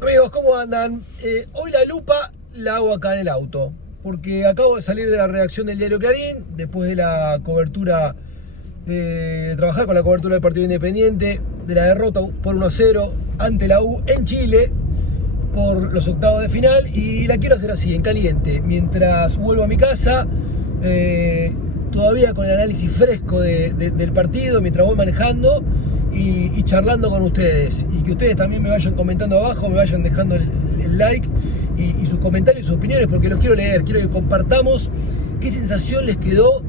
Amigos, ¿cómo andan? Hoy la lupa la hago acá en el auto, porque acabo de salir de la redacción del diario Clarín, después de la cobertura, de trabajar con la cobertura del partido Independiente, de la derrota por 1-0 ante la U en Chile, por los octavos de final, y la quiero hacer así, en caliente, mientras vuelvo a mi casa, todavía con el análisis fresco del partido, mientras voy manejando y charlando con ustedes, y que ustedes también me vayan comentando abajo, me vayan dejando el like y sus comentarios, sus opiniones, porque los quiero leer, quiero que compartamos qué sensación les quedó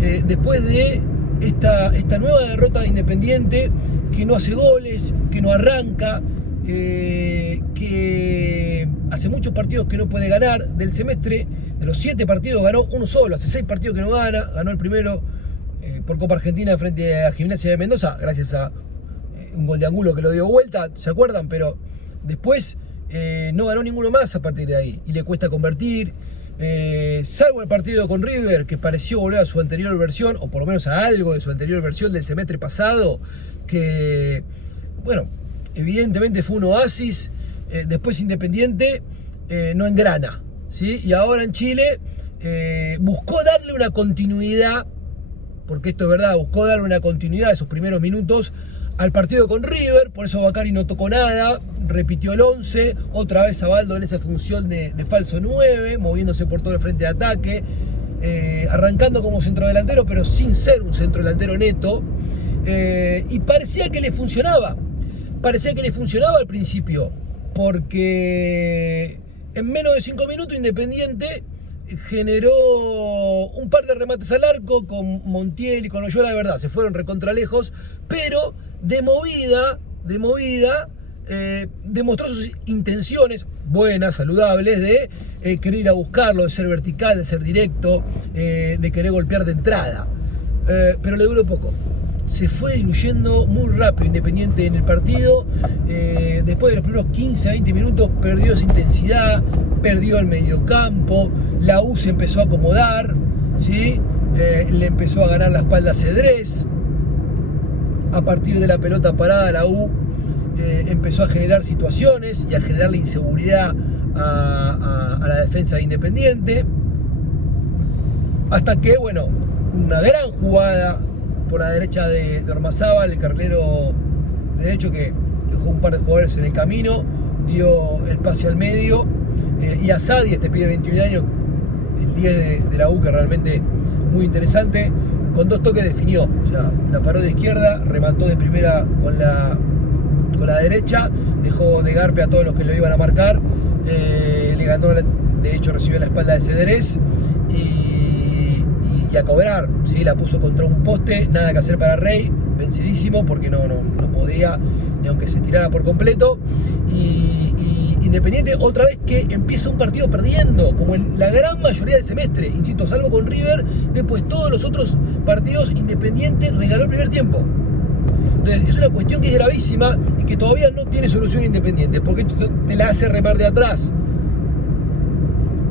después de esta nueva derrota de Independiente, que no hace goles, que no arranca, que hace muchos partidos que no puede ganar. Del semestre, de los 7 partidos ganó uno solo, hace 6 partidos que no gana. Ganó el primero por Copa Argentina frente a Gimnasia de Mendoza, gracias a un gol de Angulo que lo dio vuelta, ¿se acuerdan? Pero después no ganó ninguno más a partir de ahí, y le cuesta convertir, salvo el partido con River, que pareció volver a su anterior versión, o por lo menos a algo de su anterior versión del semestre pasado, que, bueno, evidentemente fue un oasis. Después Independiente no engrana, ¿sí? Y ahora en Chile buscó darle una continuidad, porque esto es verdad, buscó darle una continuidad a esos primeros minutos al partido con River. Por eso Bacari no tocó nada, repitió el 11, otra vez Abaldo en esa función de falso 9, moviéndose por todo el frente de ataque, arrancando como centrodelantero, pero sin ser un centrodelantero neto, y parecía que le funcionaba al principio, porque en menos de 5 minutos Independiente generó un par de remates al arco con Montiel y con Loyola. De verdad, se fueron recontralejos, pero de movida demostró sus intenciones buenas, saludables, de querer ir a buscarlo, de ser vertical, de ser directo, de querer golpear de entrada, pero le duró poco. Se fue diluyendo muy rápido Independiente en el partido. Después de los primeros 15 a 20 minutos perdió esa intensidad, perdió el mediocampo, la U se empezó a acomodar, ¿sí? Le empezó a ganar la espalda a Cedrés. A partir de la pelota parada, la U empezó a generar situaciones y a generarle inseguridad a la defensa de Independiente, hasta que, bueno, una gran jugada por la derecha de Ormazábal, el carrilero derecho, que dejó un par de jugadores en el camino, dio el pase al medio, y Asadi, este pibe de 21 años, el 10 de la U, que realmente muy interesante, con 2 toques definió. O sea, la paró de izquierda, remató de primera con la derecha, dejó de garpe a todos los que lo iban a marcar, le ganó, de hecho recibió la espalda de Cedrés, y a cobrar, ¿sí? La puso contra un poste, nada que hacer para Rey, vencidísimo, porque no podía, ni aunque se tirara por completo. Y Independiente otra vez que empieza un partido perdiendo, como en la gran mayoría del semestre, insisto, salvo con River. Después todos los otros partidos Independiente regaló el primer tiempo. Entonces es una cuestión que es gravísima y que todavía no tiene solución Independiente, porque esto te la hace remar de atrás.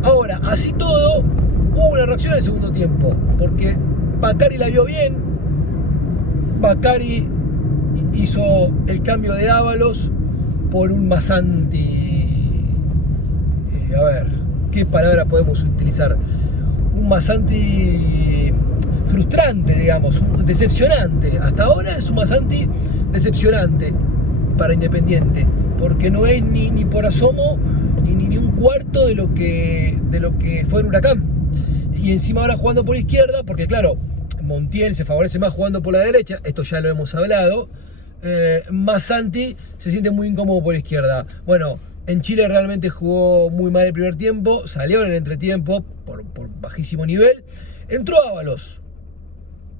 Ahora, así todo, hubo una reacción en el segundo tiempo, porque Bacari la vio bien. Bacari hizo el cambio de Ábalos por un Masanti. A ver, ¿qué palabra podemos utilizar? Un Masanti frustrante, digamos, decepcionante. Hasta ahora es un Masanti decepcionante para Independiente, porque no es ni por asomo ni un cuarto de lo que fue en Huracán. Y encima ahora jugando por izquierda, porque claro, Montiel se favorece más jugando por la derecha, esto ya lo hemos hablado. Masanti se siente muy incómodo por izquierda. Bueno, en Chile realmente jugó muy mal el primer tiempo, salió en el entretiempo por bajísimo nivel. Entró Ábalos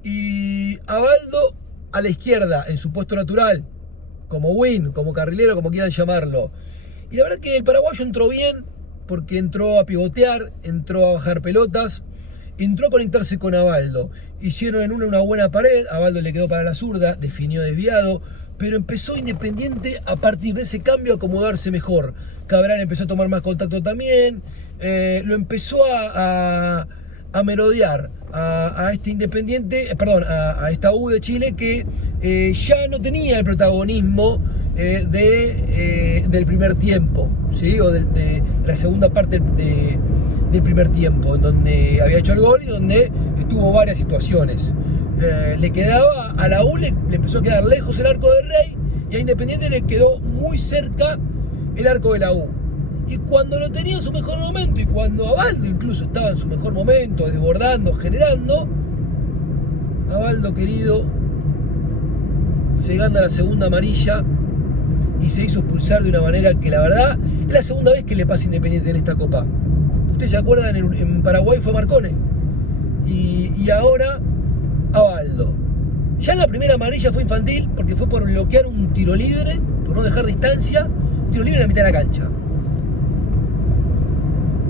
y Abaldo a la izquierda en su puesto natural, como win, como carrilero, como quieran llamarlo. Y la verdad que el paraguayo entró bien, porque entró a pivotear, entró a bajar pelotas, entró a conectarse con Abaldo. Hicieron en una buena pared, Abaldo le quedó para la zurda, definió desviado, pero empezó Independiente a partir de ese cambio a acomodarse mejor. Cabral empezó a tomar más contacto también, lo empezó a merodear a este Independiente, a esta U de Chile, que ya no tenía el protagonismo del primer tiempo, ¿sí? O de la segunda parte del primer tiempo, en donde había hecho el gol y donde tuvo varias situaciones. Le quedaba a la U, le empezó a quedar lejos el arco del Rey, y a Independiente le quedó muy cerca el arco de la U. Y cuando lo tenía en su mejor momento, y cuando Abaldo incluso estaba en su mejor momento, desbordando, generando, Abaldo querido se gana la segunda amarilla y se hizo expulsar de una manera que, la verdad, es la segunda vez que le pasa a Independiente en esta Copa. Ustedes se acuerdan, en Paraguay fue Marcone, y ahora Abaldo. Ya en la primera amarilla fue infantil, porque fue por bloquear un tiro libre, por no dejar distancia, un tiro libre en la mitad de la cancha.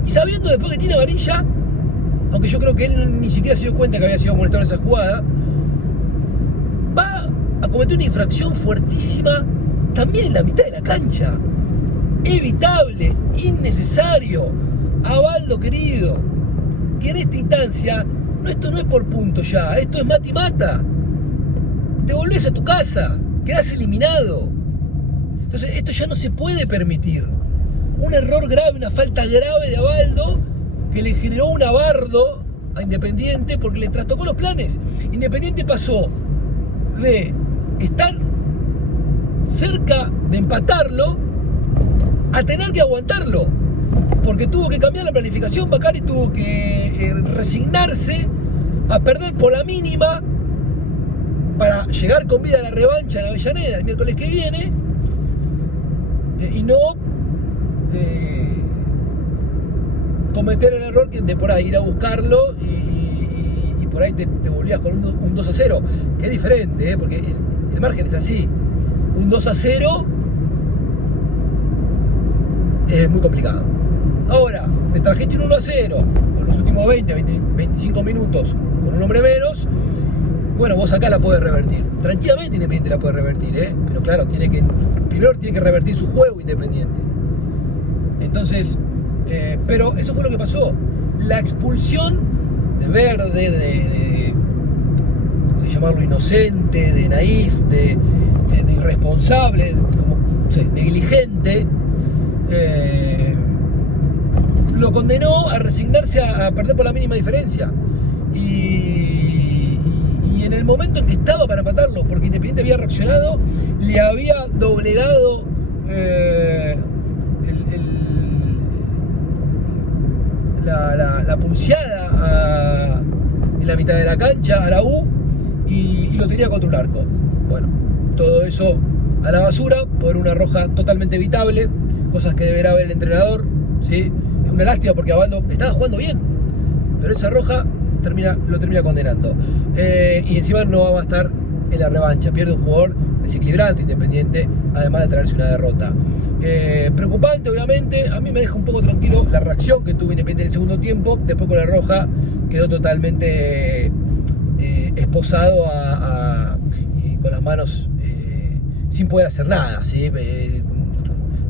Y sabiendo después que tiene amarilla, aunque yo creo que él ni siquiera se dio cuenta que había sido amonestado en esa jugada, va a cometer una infracción fuertísima también en la mitad de la cancha. Evitable, innecesario. Abaldo querido, que en esta instancia, esto no es por puntos ya, esto es mata y mata. Te volvés a tu casa, quedás eliminado. Entonces esto ya no se puede permitir. Un error grave, una falta grave de Abaldo que le generó un abardo a Independiente porque le trastocó los planes. Independiente pasó de estar cerca de empatarlo a tener que aguantarlo, porque tuvo que cambiar la planificación. Bacari tuvo que resignarse a perder por la mínima para llegar con vida a la revancha en Avellaneda el miércoles que viene, y no cometer el error de por ahí ir a buscarlo y por ahí te volvías con un 2-0, que es diferente, porque el margen es así. Un 2-0 es muy complicado. Ahora, te trajiste un 1-0 con los últimos 25 minutos con un hombre menos. Bueno, vos acá la podés revertir. Tranquilamente Independiente la puede revertir, pero claro, primero tiene que revertir su juego Independiente. Entonces, pero eso fue lo que pasó. La expulsión de Verde, de llamarlo inocente, de naif, de irresponsable, como, no sé, negligente, lo condenó a resignarse a perder por la mínima diferencia. Y en el momento en que estaba para matarlo, porque Independiente había reaccionado, le había doblegado la pulseada en la mitad de la cancha a la U, y lo tenía contra un arco. Bueno, todo eso a la basura por una roja totalmente evitable, cosas que deberá ver el entrenador, ¿sí? Es una lástima porque Abaldo estaba jugando bien, pero esa roja lo termina condenando, y encima no va a estar en la revancha. Pierde un jugador desequilibrante Independiente, además de traerse una derrota. Preocupante, obviamente. A mí me deja un poco tranquilo la reacción que tuvo Independiente en el segundo tiempo. Después con la roja quedó totalmente esposado con las manos sin poder hacer nada, ¿sí?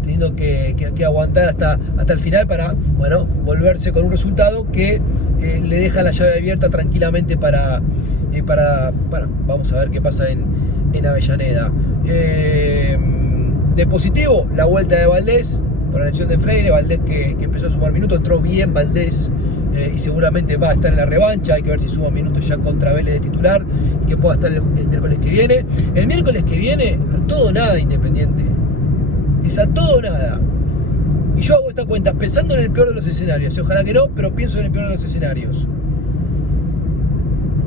Teniendo que aguantar hasta el final para, bueno, volverse con un resultado que le deja la llave abierta tranquilamente para vamos a ver qué pasa en Avellaneda. De positivo, la vuelta de Valdés por la lesión de Freire. Valdés que empezó a sumar minutos, entró bien Valdés, y seguramente va a estar en la revancha. Hay que ver si suma minutos ya contra Vélez de titular y que pueda estar el miércoles que viene. El miércoles que viene, a todo o nada Independiente. Es a todo o nada. Y yo hago esta cuenta pensando en el peor de los escenarios. Ojalá que no, pero pienso en el peor de los escenarios.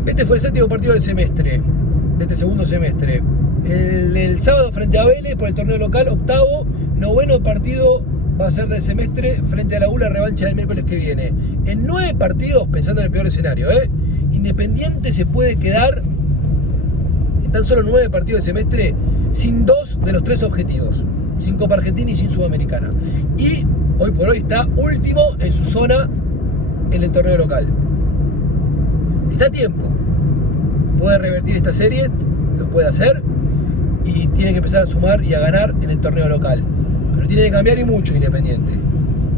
Este fue el séptimo partido del semestre, de este segundo semestre. El sábado frente a Vélez por el torneo local, octavo. Noveno partido va a ser del semestre frente a la U, la revancha del miércoles que viene. En 9 partidos, pensando en el peor escenario, Independiente se puede quedar en tan solo 9 partidos de semestre sin 2 de los 3 objetivos, sin Copa Argentina y sin Sudamericana. Y hoy por hoy está último en su zona en el torneo local. Está a tiempo. Puede revertir esta serie, lo puede hacer, y tiene que empezar a sumar y a ganar en el torneo local. Pero tiene que cambiar, y mucho, Independiente.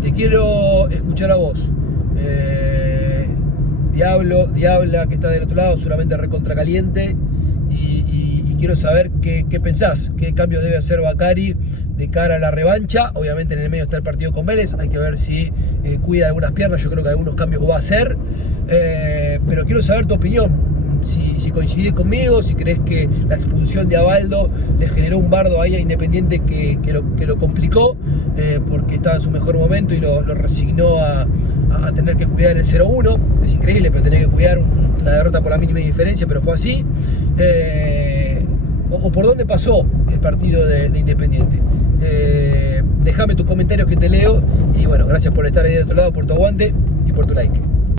Te quiero escuchar a vos. Diabla, que está del otro lado, seguramente recontra caliente, y quiero saber qué pensás, qué cambios debe hacer Bacari de cara a la revancha. Obviamente en el medio está el partido con Vélez, hay que ver si cuida algunas piernas, yo creo que algunos cambios va a hacer, pero quiero saber tu opinión. Si coincidís conmigo, si crees que la expulsión de Abaldo le generó un bardo ahí a Independiente que lo complicó, porque estaba en su mejor momento y lo resignó a tener que cuidar el 0-1. Es increíble, pero tener que cuidar la derrota por la mínima diferencia, pero fue así. O por dónde pasó el partido de Independiente. Déjame tus comentarios que te leo. Y bueno, gracias por estar ahí de otro lado, por tu aguante y por tu like.